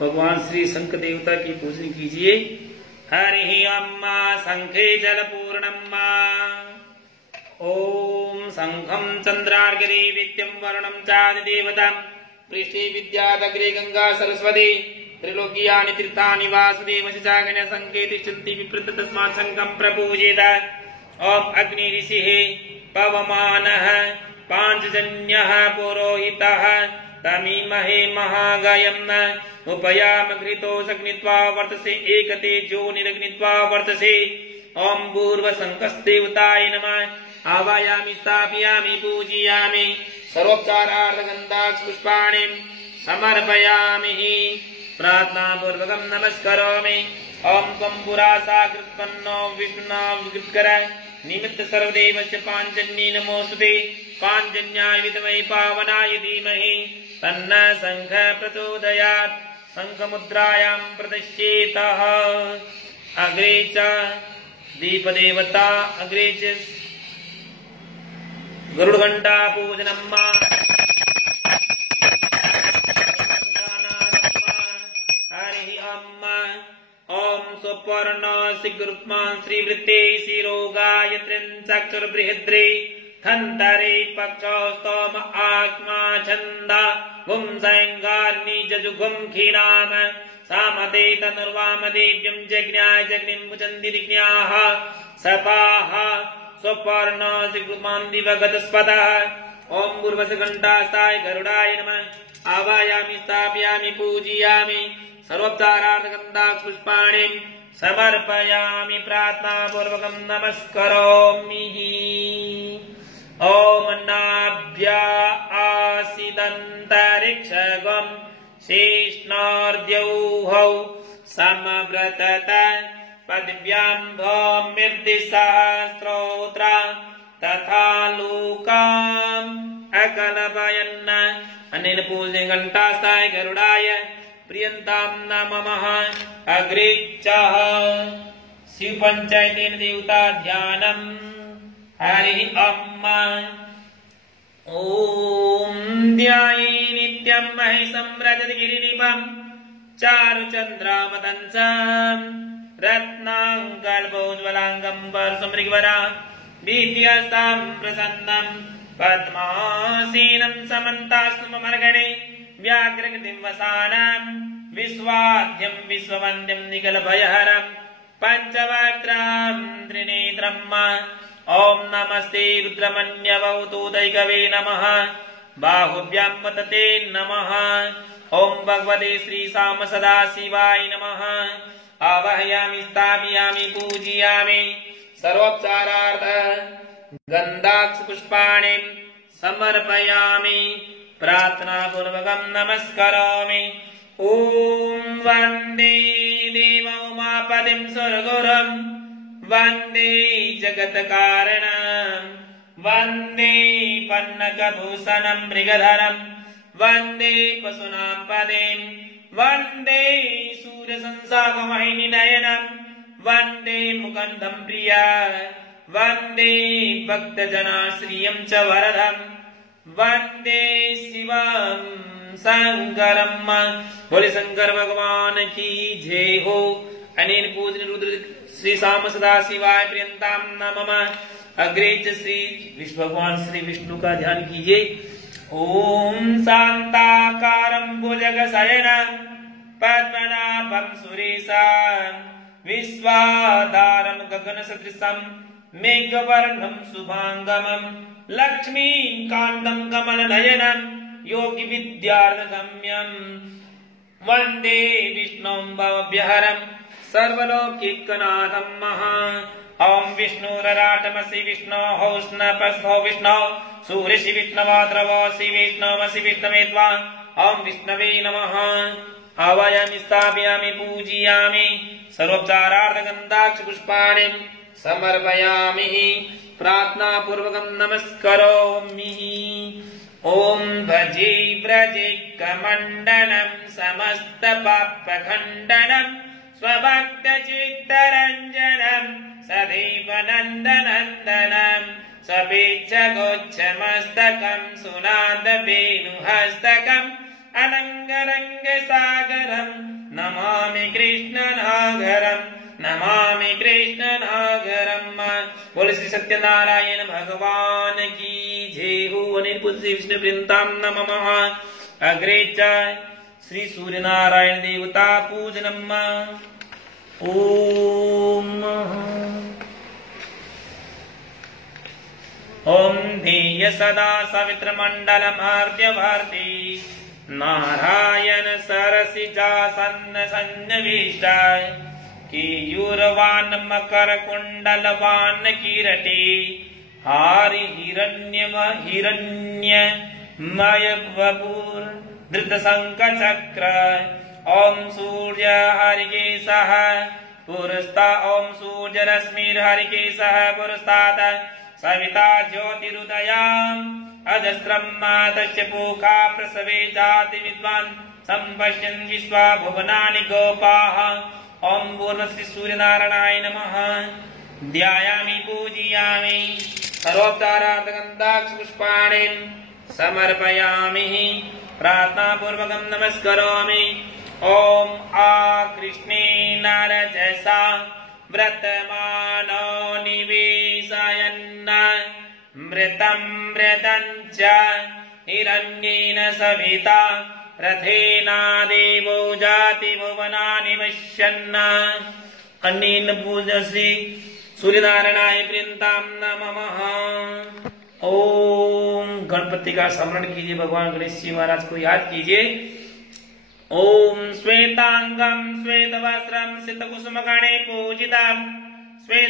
भगवान श्री शंख देवता की पूजन कीजिए। हरि अम्मा शंखे जल पूर्णम्मा। ओम शंखम चंद्रार्घ्य विद्यम वर्णम चादि देवता पृष्ठे विद्यादग्रे गंगा सरस्वती त्रिलोकीयानि तीर्थानि वासुदेव चागण्य शंखे तिष्ठन्ति विप्रत तस्मात् शंखं प्रपूजेत। ओम अग्नि ऋषिः पवमानः पांचजन्यः पुरोहितः तमीमहे महागायम् उपयाम घृतोऽग्नित्वा वर्तसे एक तेजो निरग्नित्वा वर्तसे। ओम पूर्व शंकस्देवताय नमः। आवायामि स्थापयामि पूजयामि सर्वोपचारार्थ गन्धाक्ष पुष्पाणि समर्पयामि। प्रार्थना पूर्वकं नमस्करोमि। ओम त्वं पुरासा कृत्पन्नो विष्णुना विकृत्कर निमित्त सर्वदेवस्य पांचजन्ये नमोस्तुते। पांचजन्याय विद्महे पावनाय धीमहि तन्नः शंखः प्रचोदयात्। शंखमुद्रायां प्रदश्येतः। अग्रे च दीपदेवता अग्रे च गरुडघण्टा पूजनम्। हरि ओम स्वर्ण शीघ्रुत्मान् श्रीवृत्ते शिरोगायत्रीं चक्षुर्बृहद्रे थन्तरे पक्षो स्तोम आत्मा छन्दा गुं सैङ्गार्नि जजुगुं खीनाम सामते तनुर्वामदेव्यं जज्ञाय जग्निं मुचन्ति दिग्न्याः सपाः स्वर्ण शीघ्रुत्मान् दिवगतस्पदः। ओम पूर्वसघण्टास्ताय गरुडाय नमः। आवायामि स्थापयामि पूजयामि सर्वोपचारार्थ गन्धाक्ष पुष्पाणि समर्पयामि। प्रार्थना पूर्वकं नमस्करोमि। ओम नाभ्या आसीदन्तरिक्षगं शेषनार्द्यौः समव्रतत पदव्यां भौमिर्दिसहस्रोत्र तथा लोकाम् अकल्पयन्। अनेन पूजने घण्टास्थाय गरुडाय प्रियंतां नमः। अग्रे च शिव पंचायतेन देवता ध्यानम्। हरि ओम ध्याये नित्यं महेशं रजतगिरिनिभं चारुचन्द्रावतंसं रत्नाङ्गल्पोज्ज्वलाङ्गं परशुमृगवरा विद्यास्तां प्रसन्नं पद्मासीनं समन्तास्तुमर्गणे व्याघ्रकृतिं वसानं विश्वाद्यं विश्ववन्द्यं निगलभयहरं पंचवक्त्रं त्रिनेत्रम्। ओम नमस्ते रुद्रमन्यवतुदैकवे नमः। बाहुभ्यां वतते नमः। ओम भगवते श्री साम सदा शिवाय नमः। आवाहयामि स्थापयामि पूजयामि सर्वोपचारार्थ गन्धाक्ष पुष्पाणि समर्पयामि। प्रार्थना पूर्वकं नमस्करोमि। ओम वन्दे देवोमापतिं सुरगुरुं वन्दे जगत्कारणं वन्दे पन्नगभूषणं मृगधरं वन्दे पशूनां पदें वन्दे सूर्यसंसाकमहिनिनयनं वन्दे मुकुन्दं प्रिया वन्दे भक्तजनाश्रियं च वरदं वन्दे शिवं शंकरं। बोले शंकर भगवान की जय हो। अनेन पूजन रुद्र श्री साम सदा शिवाय प्रियंतां नमः। अग्रे च श्री विष्णु भगवान श्री विष्णु का ध्यान कीजिए। ओम शांताकारं भुजगशयनं पद्मनाभं सुरेशं विश्वाधारं गगनसदृशं मेघवर्णं शुभांगमं लक्ष्मीकान्तं कमलनयनं योगी विद्यार्थगम्यं वन्दे विष्णुं भवभयहरं सर्वलौकिकनाथं महा। ओम विष्णुरराटमसि विष्णोः उष्णपस्भो विष्णो सूर्यसि विष्णवाद्रवसि विष्णवसि विष्णवेत्वा। ओम विष्णवे नमः। आवायामि स्थापयामि पूजयामि सर्वोपचारार्थ गन्धाक्ष पुष्पाणि समर्पयामि। प्रार्थना पूर्वकं नमस्करोमि। ओम भजे व्रजे कमण्डनं समस्त पापखण्डनं स्वभक्तचित्तरञ्जनं सदैव नन्दनन्दनं सपेच्छगोच्छमस्तकं सुनादवेणुहस्तकं अनंगरंग सागरम नमामि कृष्णनागरम नमामि कृष्णनागरम। बोल श्री सत्यनारायण भगवान की जय हो। अनिल श्री विष्णु वृंदाम नमः। अग्रे च श्री सूर्यनारायण देवता पूजनम। ओम ध्येय सदा सवित्रमण्डलमार्त्य भारती नारायण सरसिजासन्न सन्निविष्टाय केयूरवान् मकर कुण्डलवान् किरटे हारि हिरण्यमय वपुर धृत शंख चक्र। ओम सूर्य हरिकेशः पुरस्ता ओम सूर्य रश्मिर्हरिकेशः पुरस्तात् सविता ज्योतिरुदयाम् अजस्रं मातश्च पूका प्रसवे जाति विद्वान् सम्पश्यन् विश्वा भुवनानि गोपाः। ओम पूर्णश्री सूर्यनारायणाय नमः। ध्यायामि पूजयामि सर्वोपचारार्थगन्धाक्ष पुष्पाणि समर्पयामि प्रार्थना पूर्वकं नमस्करोमि। ओम आ कृष्णेन रजसा व्रतमानो निवेशयन् मृतं मृदञ्च हिरण्येन सविता रथेना देवो जाति भुवनानि पश्यन्। अनेन पूजश्री सूर्यनारायणाय प्रीतां नमः। ओम गणपति का स्मरण कीजिए, भगवान गणेश जी महाराज को याद कीजिए। ओम श्वेतांगम श्वेतवस्त्रम सितकुसुमगणे पूजितम् श्वेत